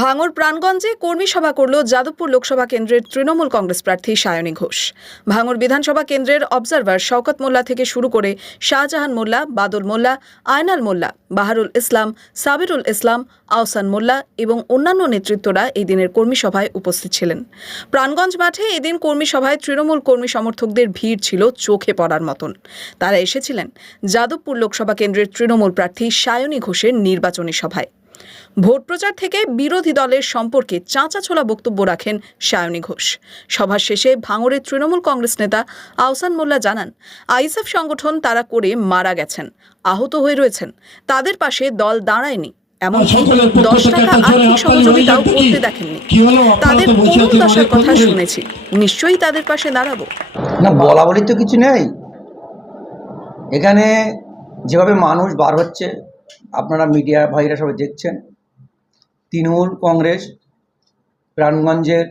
ভাঙড় প্রাণগঞ্জে কর্মী সভা করল যাদবপুর লোকসভা কেন্দ্রের তৃণমূল কংগ্রেস প্রার্থী সায়নী ঘোষ। ভাঙড় বিধানসভা কেন্দ্রের অবজারভার শওকত মোল্লা থেকে শুরু করে শাহজাহান মোল্লা, বাদল মোল্লা, আয়নাল মোল্লা, বাহারুল ইসলাম, সাবিরুল ইসলাম, আহসান মোল্লা এবং অন্যান্য নেতৃত্বরা এই দিনের কর্মী সভায় উপস্থিত ছিলেন। প্রাণগঞ্জ মাঠে এদিন কর্মী সভায় তৃণমূল কর্মী সমর্থকদের ভিড় ছিল চোখে পড়ার মতন। তারা এসেছিলেন যাদবপুর লোকসভা কেন্দ্রের তৃণমূল প্রার্থী সায়নী ঘোষের নির্বাচনী সভায়। ভোট প্রচার থেকে বিরোধী দলের সম্পর্কে চাঁচাছোলা বক্তব্য রাখেন সায়নী ঘোষ। সভা শেষে ভাঙড়ের তৃণমূল কংগ্রেস নেতা আহসান মোল্লা জানান আইএসএফ সংগঠন তারা করে মারা গেছেন আহত হয়ে রয়েছেন তাদের পাশে দল দাঁড়ায়নি। এমনকি দশ টাকা আর্থিক সহযোগিতাও করতে দেখেননি। তাদের করুণ দশার কথা শুনেছি। নিশ্চয়ই তাদের পাশে দাঁড়াবো। না বলা বলি তো কিছু নেই। এখানে যেভাবে মানুষ বার হচ্ছে আপনারা মিডিয়া ভাইরা সবাই দেখছেন। তৃণমূল কংগ্রেস প্রাণগঞ্জের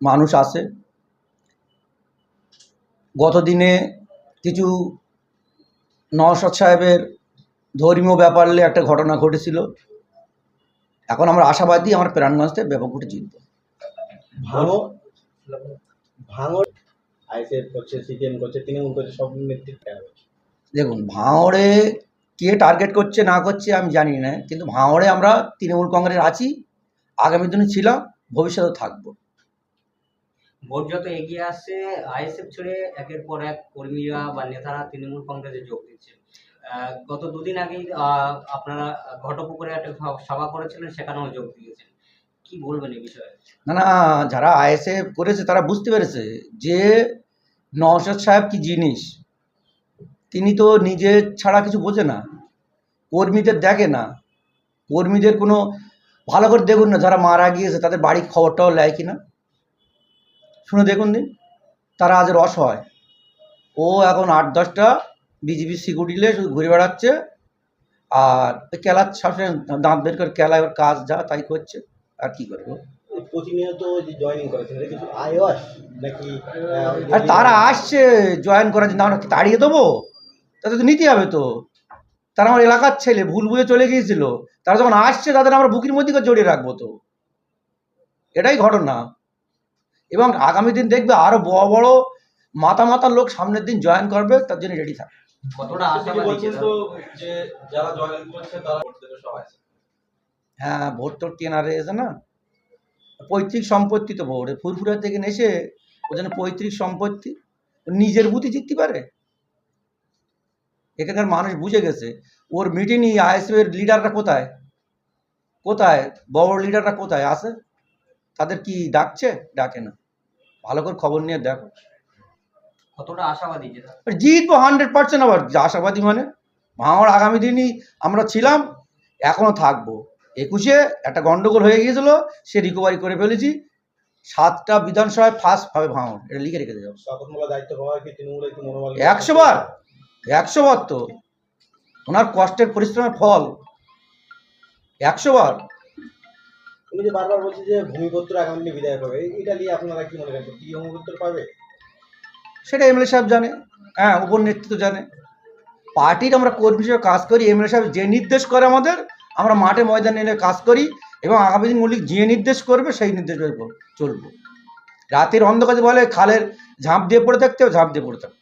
মানুষ আসে গত দিনে কিছু নওশাদ সাহেবের ধর্মীয় ব্যাপার নিয়ে একটা ঘটনা ঘটেছিল। এখন আমরা আশাবাদী আমার প্রাণগঞ্জ থেকে ব্যাপক ভোটে জিতব। ভাঙর আইসিএফ করছে সিপিএম করছে তৃণমূল করছে সব নেতৃত্বে দেখুন ভাঁড়ে কে টার্গেট করছে না করছে আমি জানি না। কিন্তু ভাঁড়ে আমরা তৃণমূল কংগ্রেস আছি আগামী দিনে ছিলাম ভবিষ্যতে থাকব। ভোট যত এগিয়ে আসছে আইএসএফ ছেড়ে একের পর এক কর্মীরা বা নেতারা তৃণমূল কংগ্রেসে যোগ দিচ্ছে। গত দুদিন আগেই আপনারা ঘটপুকুরে একটা সভা- সভা করেছিলেন সেখানেও যোগ দিয়েছেন। কি বলবেন এই বিষয়ে? না না যারা আইএসএফ করেছে তারা বুঝতে পেরেছে যে নওশাদ সাহেব কি জিনিস? তিনি তো নিজে ছাড়া কিছু বোঝে না। কর্মীদের দেখে না। কর্মীদের কোনো ভালো করে দেখুন না যারা মারা গিয়েছে তাদের বাড়ির খবরটাও নেয় কিনা। শুনে দেখুন দিন তারা আজ অসহায় ও এখন আট দশটা বিজেপি সিকিউরিটি নিয়ে শুধু ঘুরে বেড়াচ্ছে আর ওই কেলার সবসময় দাঁত বের করে কেলায় ওর কাজ যা তাই করছে আর কি করব আর তারা আসছে জয়েন করার জন্য আমরা কি তাড়িয়ে দেবো। তাদের তো নিতে হবে তো। তারা আমার এলাকার ছেলে ভুল বুঝে চলে গিয়েছিল। তারা যখন আসছে তাদের আমরা বুকির মধ্যে করে জড়িয়ে রাখব তো। এটাই ঘটনা। এবং আগামী দিন দেখবে আরও বড় বড় মাথা মাথার লোক সামনের দিন জয়েন করবে তার জন্য রেডি থাকবে। কতটা আশাবাদী বলছেন তো যে যারা জয়েন করছে তারা ভোট দেবে সবাই? হ্যাঁ ভোট তোর কেনারে এসে না। পৈতৃক সম্পত্তি তো ভোট। ফুরফুরা থেকে এসে ওই জন্য পৈতৃক সম্পত্তি। ও নিজের বুদ্ধি জিততে পারে। এখানকার মানুষ বুঝে গেছে ওর মিটিংই আইএসএফ এর লিডাররা কোথায়? কোথায়? বড় লিডাররা কোথায়? আছে? তাদের কি ডাকছে? ডাকে না। ভালো করে খবর নিয়ে দেখো। কতটা আশাবাদী জিতবো হান্ড্রেড পার্সেন্ট আবার। আশাবাদী মানে। আমার আগামী দিনই আমরা ছিলাম এখনও থাকব। একুশে একটা গন্ডগোল হয়ে গিয়েছিল সে রিকভারি করে ফেলেছি। সাতটা বিধানসভায় ফার্স্ট হবে ভাঙন এটা লিখে রেখে দেবো একশো বার। একশো বার তো। ওনার কষ্টের পরিশ্রমের ফল। একশো বার। উনি যে বারবার বলছে যে ভূমিপত্র আগামী বিদায় পাবে এটা নিয়ে আপনারা কি মনে করেন? কি ভূমিপত্র পাবে? সেটা এমএলএ সাহেব জানে। হ্যাঁ উপর নেতৃত্ব জানে। পার্টির আমরা কর্মী হিসেবে কাজ করি এমএলএ সাহেব যে নির্দেশ করে আমাদের আমরা মাঠে ময়দানে এনে কাজ করি এবং আগামী দিন মল্লিক যে নির্দেশ করবে সেই নির্দেশ চলবো রাতের অন্ধকারে বলে খালের ঝাঁপ দিয়ে পড়ে থাকতে ঝাঁপ দিয়ে পড়ে থাকতে।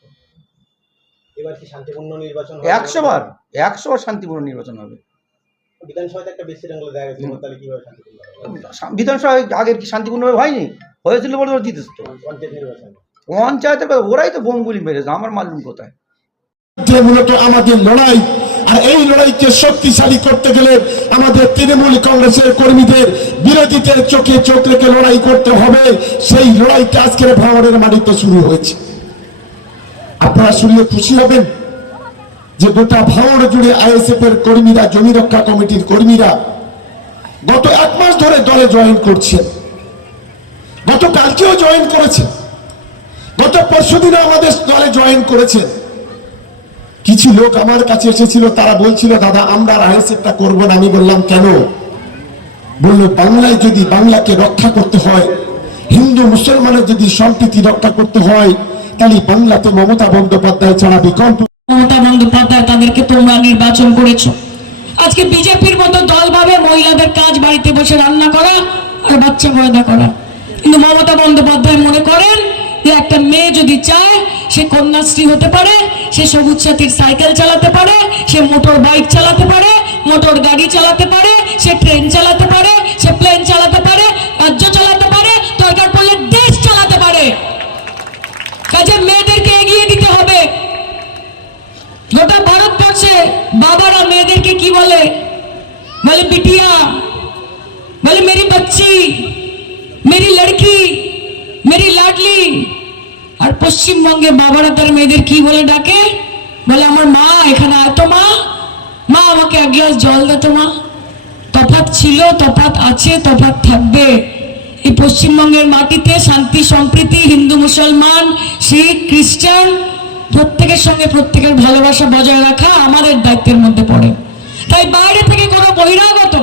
এবার কি শান্তিপূর্ণ নির্বাচন হবে? একশো বার একশো বার শান্তিপূর্ণ নির্বাচন হবে। বিধানসভাতে একটা বেশি রঙলে দেখা গেছে তাহলে কীভাবে শান্তিপূর্ণ বিধানসভায় আগের কি শান্তিপূর্ণভাবে হয়নি? হয়েছিল বলে ওরা জিতেছ তো। পঞ্চায়েত নির্বাচন। পঞ্চায়েতের কথা ওরাই তো বোমগুলি মেরেছে আমার মালুম কোথায়? মূলত আমাদের লড়াই আর এই লড়াইকে শক্তিশালী করতে গেলে আমাদের তৃণমূল কংগ্রেসের কর্মীদের বিরোধীদের চোখে চোখ রেখে লড়াই করতে হবে। সেই লড়াইটা আজকের ভাঙড়ের মাটিতে শুরু হয়েছে। আপনারা শুনলে খুশি হবেন যে গোটা ভাঙড় জুড়ে আইএসএফ এর কর্মীরা, জমি রক্ষা কমিটির কর্মীরা গত এক মাস ধরে দলে জয়েন করছেন গতকালকেও জয়েন করেছে। গত পরশুদিনও আমাদের দলে জয়েন করেছেন কিছু লোক আমার কাছে এসেছিল, তারা বলছিল, দাদা, আমরা আইএসএফটা করব না। আমি বললাম, কেন? বলল, বাংলায় যদি বাংলাকে রক্ষা করতে হয়, হিন্দু, মুসলমানের যদি সম্প্রীতি রক্ষা করতে হয় তাহলে বাংলাতে মমতা বন্দ্যোপাধ্যায় ছাড়া বিকল্প। মমতা বন্দ্যোপাধ্যায় তাদেরকে তোমরা নির্বাচন করেছ। আজকে বিজেপির মতো দল ভাবে মহিলাদের কাজ বাড়িতে বসে রান্না করা আর বাচ্চা পয়দা করা। কিন্তু মমতা বন্দ্যোপাধ্যায় মনে করেন যে একটা মেয়ে যদি চায়, সে কন্যাশ্রী হতে পারে, সে সবুজ সাথীর সাইকেল চালাতে পারে, সে মোটর বাইক চালাতে পারে, মোটর গাড়ি চালাতে পারে, সে ট্রেন চালাতে পারে, সে প্লেন চালাতে পারে রাজ্য চালাতে পারে, দরকার পড়লে দেশ চালাতে পারে। কাজে মেয়েদেরকে এগিয়ে দিতে হবে। গোটা ভারতবর্ষে বাবারা মেয়েদেরকে কি বলে? বলে, বিটিয়া, বলে, মেরি বচ্চি, মেরি লড়কি, মেরি লাডলি। আর পশ্চিমবঙ্গে বাবারা তার মেয়েদের কি বলে ডাকে? বলে, আমার মা এখানে আয় তো মা মা আমাকে এক গ্লাস জল দে তো মা। তফাৎ ছিল, তফাৎ আছে, তফাৎ থাকবে। এই পশ্চিমবঙ্গের মাটিতে শান্তি, সম্প্রীতি, হিন্দু, মুসলমান, শিখ, খ্রিস্টান, প্রত্যেকের সঙ্গে প্রত্যেকের ভালোবাসা বজায় রাখা আমাদের দায়িত্বের মধ্যে পড়ে। তাই বাইরে থেকে কোনো বহিরাগত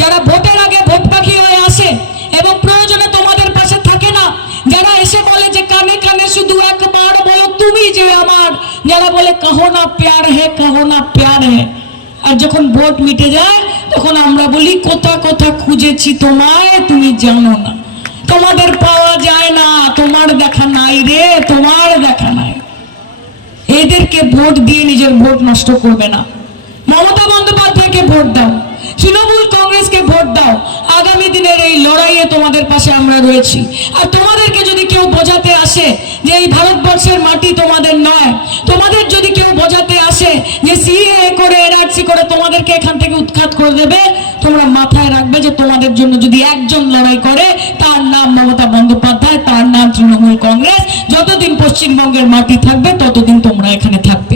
যারা ভোটের আগে ভোট পাখি হয়ে আসে এবং প্রয়োজনে তোমাদের পাশে থাকে না, যারা এসে বলে যে কানে কানে শুধু একবার বলো তুমি যে আমার, যারা বলে কাহো না প্যার হে, কাহো না প্যার হে। আর যখন ভোট মিটে যায়, তখন আমরা বলি, কোথা কোথা খুঁজেছি তোমায়, তুমি জানো না। তোমাদের পাওয়া যায় না, তোমার দেখা নাই রে, তোমার দেখা নাই। এদেরকে ভোট দিয়ে নিজের ভোট নষ্ট করবে না। মমতা বন্দ্যোপাধ্যায়কে ভোট দাও, তৃণমূল কংগ্রেসকে ভোট দাও। আগামী দিনের এই লড়াইয়ে তোমাদের পাশে আমরা রয়েছি। আর তোমাদেরকে যদি কেউ বোঝাতে আসে যে এই ভারতবর্ষের মাটি তোমাদের নয়, তোমাদের যদি কেউ বোঝাতে আসে যে সিএ করে, এনআরসি করে, তোমাদেরকে এখান থেকে উৎখাত করে দেবে তোমরা মাথায় রাখবে যে তোমাদের জন্য যদি একজন লড়াই করে তার নাম মমতা বন্দ্যোপাধ্যায় তার নাম তৃণমূল কংগ্রেস যতদিন পশ্চিমবঙ্গের মাটি থাকবে ততদিন তোমরা এখানে থাকবে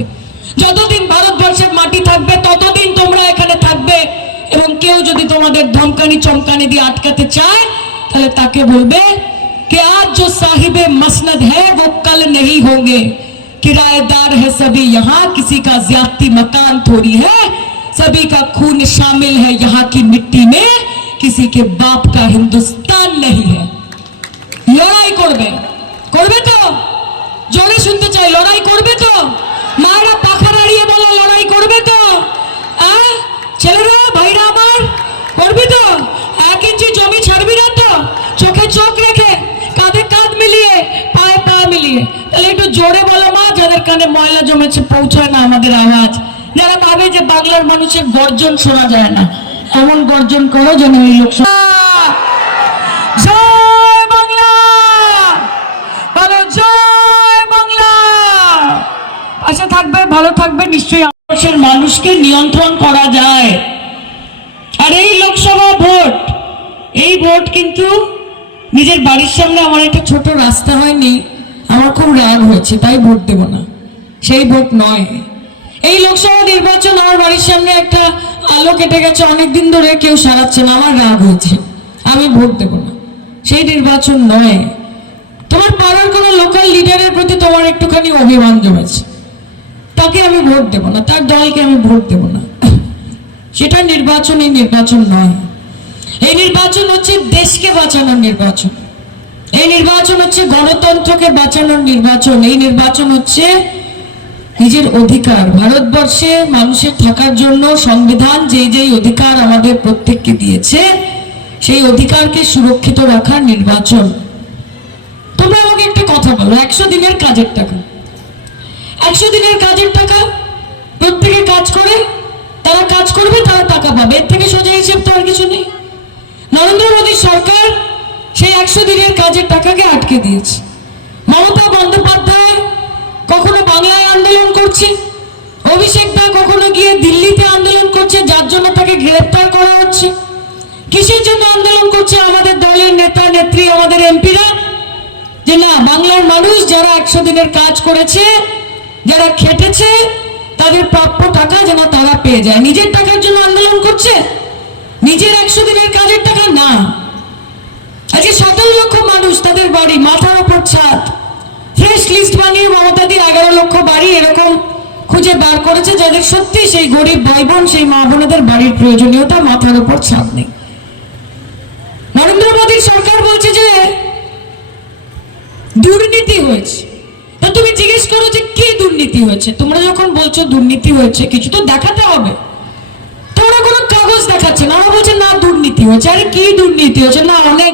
যতদিন ভারতবর্ষের মাটি থাকবে ততদিন তোমরা এখানে থাকবে এবং কেউ যদি তোমাদের ধমকানি চমকানি দিয়ে আটকাতে চায় তাহলে তাকে বলবে कि आज जो साहिब मसनद है वो कल नहीं होंगे किराएदार है सभी यहाँ किसी का ज्यादती मकान थोड़ी है सभी का खून शामिल है यहाँ की मिट्टी में किसी के बाप का हिंदुस्तान नहीं है লড়াই করবে করবে তো জোরে শুনতে চাই লড়াই করবে তো মায়েরা পাখা দাঁড়িয়ে বলো লড়াই করবে তো আহ? ছেলেরা ভাইরা আমার করবি তো এক ইঞ্চি জমি ছাড়বি না তো চোখে চোখ রেখে কাঁধে কাঁধ মিলিয়ে পায়ে পা মিলিয়ে তাহলে একটু জোরে বলো মা যাদের কানে ময়লা জমেছে পৌঁছায় না আমাদের আওয়াজ যারা ভাবে যে বাংলার মানুষের গর্জন শোনা যায় না। এমন গর্জন করো যেন এই লোক জয় বাংলা! বলো, জয় আচ্ছা থাকবে, ভালো থাকবে, নিশ্চয়ই দেশের মানুষকে নিয়ন্ত্রণ করা যায়। আর এই লোকসভা ভোট, এই ভোট কিন্তু নিজের বাড়ির সামনে আমার একটা ছোট রাস্তা হয়নি। আমার খুব রাগ হয়েছে, তাই ভোট দেব না। সেই ভোট নয়। এই লোকসভা নির্বাচন আমার বাড়ির সামনে একটা আলো কেটে গেছে, অনেকদিন ধরে কেউ সারাচ্ছে না, আমার রাগ হয়েছে। আমি ভোট দেব না। সেই নির্বাচন নয়। তোমার পাড়ার কোনো লোকাল লিডারের প্রতি তোমার একটুখানি অভিমান জমেছে। তাকে আমি ভোট দেব না, তার দলকে আমি ভোট দেব না। সেটা নির্বাচন, এই নির্বাচন নয়। এই নির্বাচন হচ্ছে দেশকে বাঁচানোর নির্বাচন। এই নির্বাচন হচ্ছে গণতন্ত্রকে বাঁচানোর নির্বাচন। এই নির্বাচন হচ্ছে নিজের অধিকার। ভারতবর্ষে মানুষের থাকার জন্য সংবিধান যেই যেই অধিকার আমাদের প্রত্যেককে দিয়েছে, সেই অধিকারকে সুরক্ষিত রাখার নির্বাচন। তোমরা আমাকে একটা কথা বলো, একশো দিনের কাজের টাকা। একশো দিনের কাজের টাকা প্রত্যেকে কাজ করে, তারা কাজ করবে, তারা টাকা পাবে। এর থেকে সোজা হিসেব তো আর কিছু নেই। নরেন্দ্র মোদী সরকার সেই একশো দিনের কাজের টাকাকে আটকে দিয়েছে। মমতা বন্দ্যোপাধ্যায় করছে। অভিষেক দা কখনো গিয়ে দিল্লিতে আন্দোলন করছে, যার জন্য তাকে গ্রেপ্তার করা হচ্ছে। কিসের জন্য আন্দোলন করছে আমাদের দলের নেতা, নেত্রী, আমাদের এমপিরা? যে না, বাংলার মানুষ যারা একশো দিনের কাজ করেছে, যারা খেটেছে, তাদের প্রাপ্য টাকা যেন তারা পেয়ে যায়। নিজের টাকার জন্য আন্দোলন করছে? নিজের একশো দিনের কাজের টাকা? না। আজকে সতেরো লক্ষ মানুষ তাদের বাড়ি, মাথার ওপর ছাদ। ফ্রেশ লিস্ট বানিয়ে মমতাদি এগারো লক্ষ বাড়ি এরকম খুঁজে বার করেছে যাদের সত্যি সেই গরিব ভাই বোন সেই মা বোনেদের বাড়ির প্রয়োজনীয়তা মাথার ওপর ছাদ নেই। নরেন্দ্র মোদীর সরকার বলছে যে, দুর্নীতি হয়েছে। তা তুমি জিজ্ঞেস করো যে কি দুর্নীতি হয়েছে? তোমরা যখন বলছো দুর্নীতি হয়েছে, কিছু তো দেখাতে হবে। তোমরা কোনো কাগজ দেখাচ্ছে না। ওরা বলছে, না, দুর্নীতি হয়েছে। আরে কি দুর্নীতি হয়েছে? না, অনেক